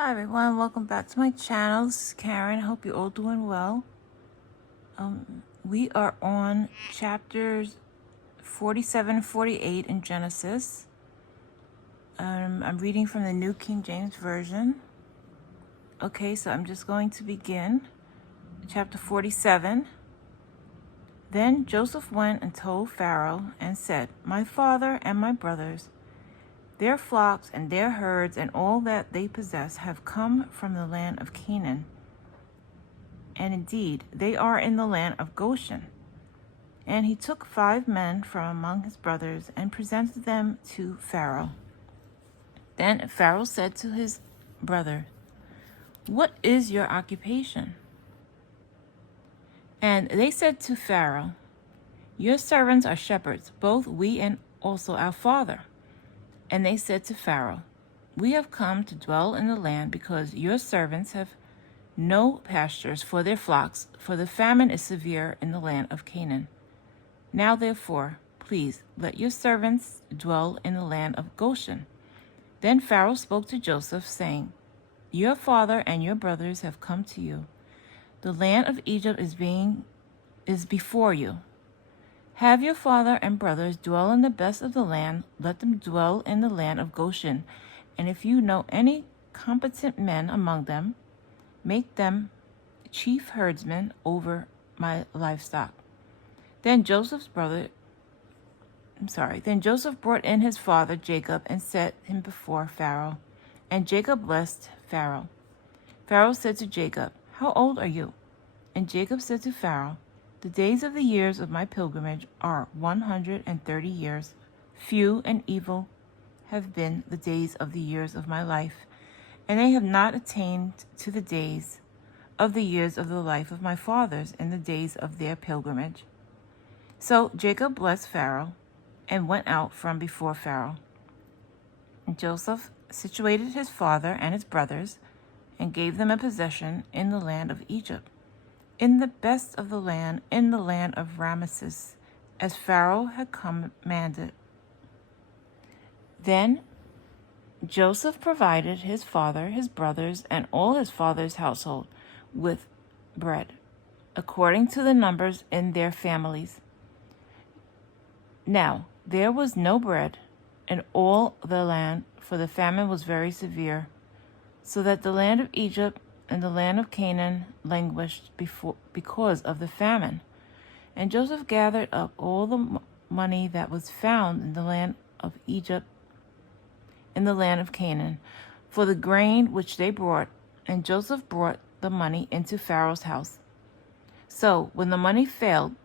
Hi everyone, welcome back to my channel. This is Karen. I hope you're all doing well. We are on chapters 47 and 48 in Genesis. I'm reading from the New King James Version. Okay, so I'm just going to begin. Chapter 47. Then Joseph went and told Pharaoh and said, "My father and my brothers, their flocks and their herds and all that they possess have come from the land of Canaan. And indeed, they are in the land of Goshen." And he took 5 men from among his brothers and presented them to Pharaoh. Then Pharaoh said to his brother, "What is your occupation?" And they said to Pharaoh, "Your servants are shepherds, both we and also our father." And they said to Pharaoh, "We have come to dwell in the land because your servants have no pastures for their flocks, for the famine is severe in the land of Canaan. Now therefore, please let your servants dwell in the land of Goshen." Then Pharaoh spoke to Joseph, saying, "Your father and your brothers have come to you. The land of Egypt is before you. Have your father and brothers dwell in the best of the land. Let them dwell in the land of Goshen. And if you know any competent men among them, make them chief herdsmen over my livestock." Then Joseph brought in his father Jacob and set him before Pharaoh. And Jacob blessed Pharaoh. Pharaoh said to Jacob, "How old are you?" And Jacob said to Pharaoh, "The days of the years of my pilgrimage are 130 years. Few and evil have been the days of the years of my life, and they have not attained to the days of the years of the life of my fathers in the days of their pilgrimage." So Jacob blessed Pharaoh and went out from before Pharaoh. And Joseph situated his father and his brothers and gave them a possession in the land of Egypt, in the best of the land, in the land of Ramesses, as Pharaoh had commanded. Then Joseph provided his father, his brothers, and all his father's household with bread, according to the numbers in their families. Now there was no bread in all the land, for the famine was very severe, so that the land of Egypt and the land of Canaan languished because of the famine. And Joseph gathered up all the money that was found in the land of Egypt, in the land of Canaan, for the grain which they brought, and Joseph brought the money into Pharaoh's house. So when the money failed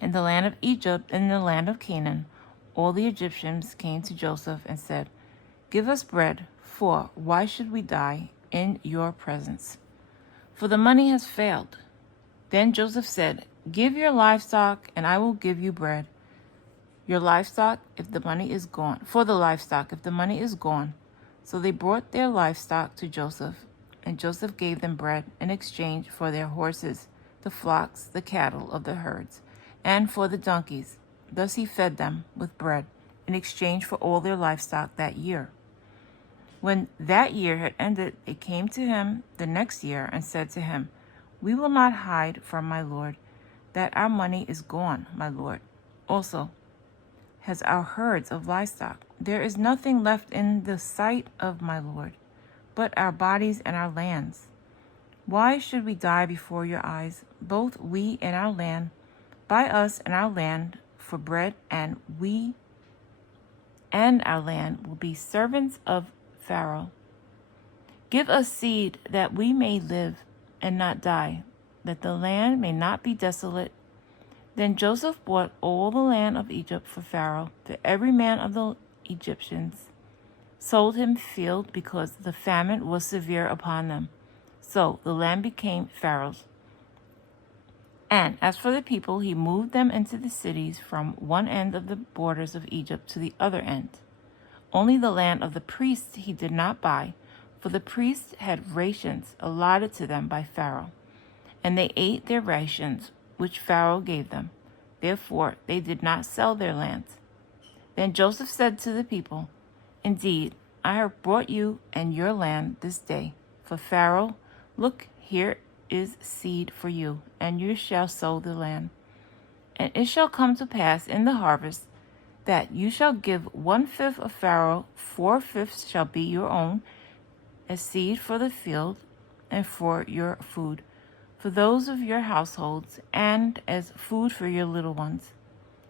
in the land of Egypt and in the land of Canaan, all the Egyptians came to Joseph and said, "Give us bread, for why should we die in your presence? For the money has failed." Then Joseph said, "Give your livestock, and I will give you bread. Your livestock, if the money is gone, for the livestock, if the money is gone." So they brought their livestock to Joseph, and Joseph gave them bread in exchange for their horses, the flocks, the cattle of the herds, and for the donkeys. Thus he fed them with bread in exchange for all their livestock that year. When that year had ended, they came to him the next year and said to him, "We will not hide from my lord that our money is gone, my lord. Also has our herds of livestock. There is nothing left in the sight of my lord, but our bodies and our lands. Why should we die before your eyes, both we and our land? Buy us and our land for bread, and we and our land will be servants of Pharaoh. Give us seed that we may live and not die, that the land may not be desolate." Then Joseph bought all the land of Egypt for Pharaoh, to every man of the Egyptians sold him field because the famine was severe upon them. So the land became Pharaoh's. And as for the people, he moved them into the cities from one end of the borders of Egypt to the other end. Only the land of the priests he did not buy, for the priests had rations allotted to them by Pharaoh, and they ate their rations which Pharaoh gave them. Therefore they did not sell their lands. Then Joseph said to the people, "Indeed, I have brought you and your land this day. For Pharaoh, look, here is seed for you, and you shall sow the land. And it shall come to pass in the harvest that you shall give 1/5 of Pharaoh, 4/5 shall be your own, as seed for the field and for your food, for those of your households, and as food for your little ones.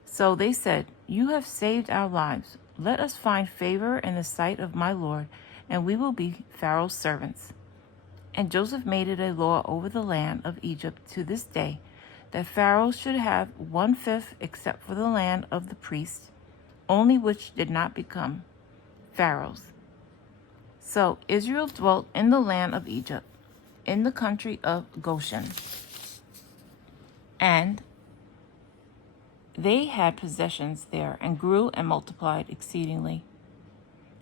So they said, You have saved our lives. Let us find favor in the sight of my Lord, and we will be Pharaoh's servants. And Joseph made it a law over the land of Egypt to this day, that Pharaoh should have 1/5 except for the land of the priests, only which did not become Pharaoh's. So Israel dwelt in the land of Egypt, in the country of Goshen. And they had possessions there, and grew and multiplied exceedingly.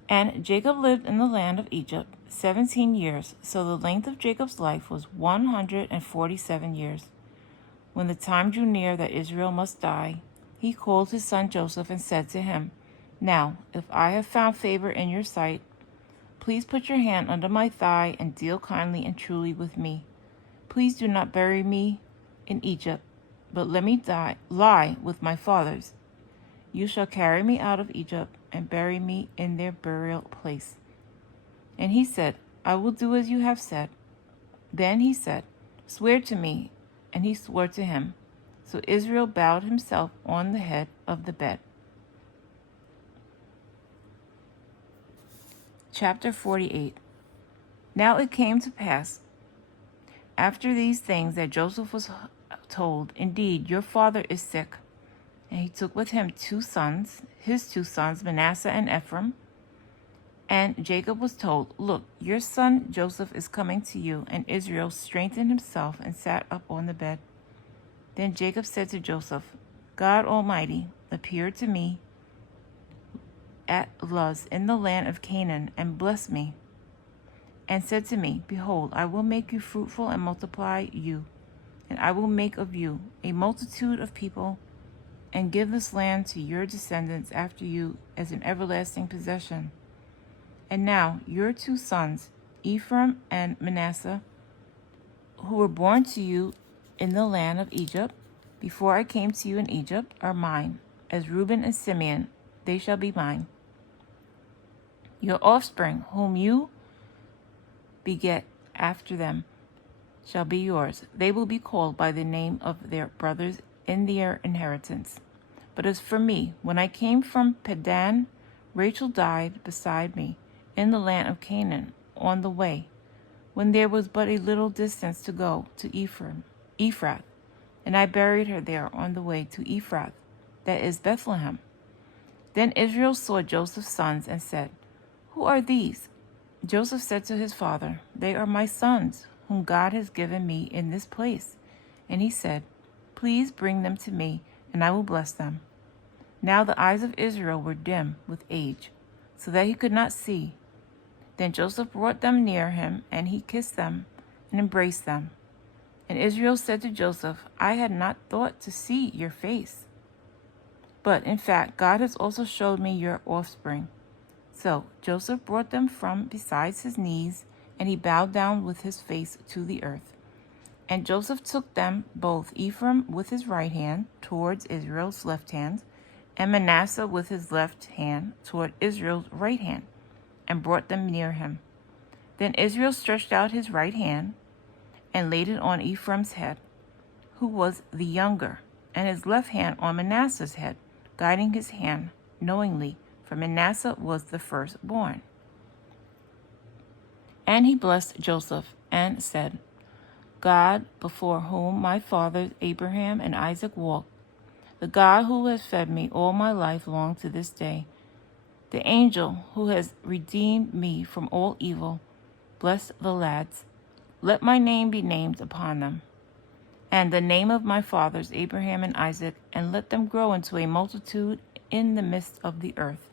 And Jacob lived in the land of Egypt 17 years, so the length of Jacob's life was 147 years. When the time drew near that Israel must die, he called his son Joseph and said to him, Now, if I have found favor in your sight, please put your hand under my thigh and deal kindly and truly with me. Please do not bury me in Egypt, but let me lie with my fathers. You shall carry me out of Egypt and bury me in their burial place. And he said, I will do as you have said. Then he said, Swear to me. And he swore to him. So Israel bowed himself on the head of the bed. Chapter 48. Now it came to pass, after these things, that Joseph was told, Indeed, your father is sick. And he took with him his two sons, Manasseh and Ephraim. And Jacob was told, Look, your son Joseph is coming to you. And Israel straightened himself and sat up on the bed. Then Jacob said to Joseph, God Almighty appeared to me at Luz in the land of Canaan, and blessed me, and said to me, Behold, I will make you fruitful and multiply you, and I will make of you a multitude of people, and give this land to your descendants after you as an everlasting possession. And now your two sons, Ephraim and Manasseh, who were born to you in the land of Egypt, before I came to you in Egypt, are mine. As Reuben and Simeon, they shall be mine. Your offspring, whom you beget after them, shall be yours. They will be called by the name of their brothers in their inheritance. But as for me, when I came from Padan, Rachel died beside me in the land of Canaan on the way, when there was but a little distance to go to Ephrath, and I buried her there on the way to Ephrath, that is Bethlehem. Then Israel saw Joseph's sons and said, Who are these? Joseph said to his father, They are my sons, whom God has given me in this place. And he said, Please bring them to me, and I will bless them. Now the eyes of Israel were dim with age, so that he could not see. Then Joseph brought them near him, and he kissed them and embraced them. And Israel said to Joseph, I had not thought to see your face. But in fact, God has also showed me your offspring. So Joseph brought them from beside his knees, and he bowed down with his face to the earth. And Joseph took them both, Ephraim with his right hand towards Israel's left hand, and Manasseh with his left hand toward Israel's right hand, and brought them near him. Then Israel stretched out his right hand and laid it on Ephraim's head, who was the younger, and his left hand on Manasseh's head, guiding his hand knowingly, for Manasseh was the firstborn. And he blessed Joseph and said, God, before whom my fathers Abraham and Isaac walked, the God who has fed me all my life long to this day, the angel who has redeemed me from all evil, bless the lads. Let my name be named upon them, and the name of my fathers Abraham and Isaac, and let them grow into a multitude in the midst of the earth.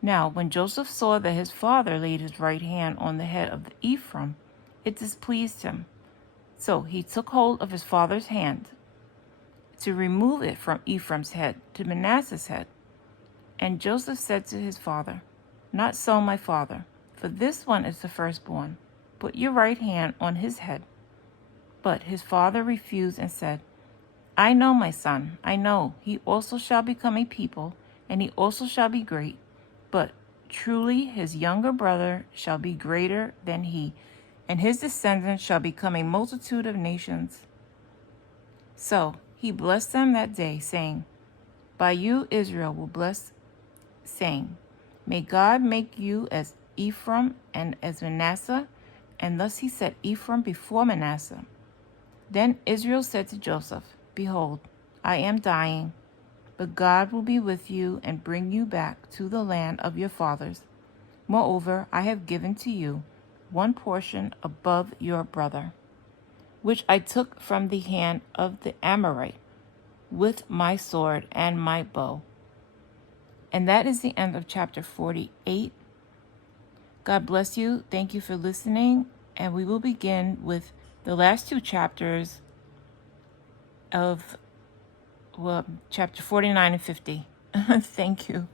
Now, when Joseph saw that his father laid his right hand on the head of Ephraim, it displeased him. So he took hold of his father's hand to remove it from Ephraim's head to Manasseh's head. And Joseph said to his father, Not so, my father, for this one is the firstborn. Put your right hand on his head. But his father refused and said, I know, my son, I know. He also shall become a people, and he also shall be great. But truly his younger brother shall be greater than he, and his descendants shall become a multitude of nations. So he blessed them that day, saying, By you Israel will bless, saying, May God make you as Ephraim and as Manasseh. And thus he set Ephraim before Manasseh. Then Israel said to Joseph, Behold, I am dying, but God will be with you and bring you back to the land of your fathers. Moreover, I have given to you one portion above your brother, which I took from the hand of the Amorite with my sword and my bow. And that is the end of chapter 48. God bless you. Thank you for listening. And we will begin with the last two chapters of chapter 49 and 50. Thank you.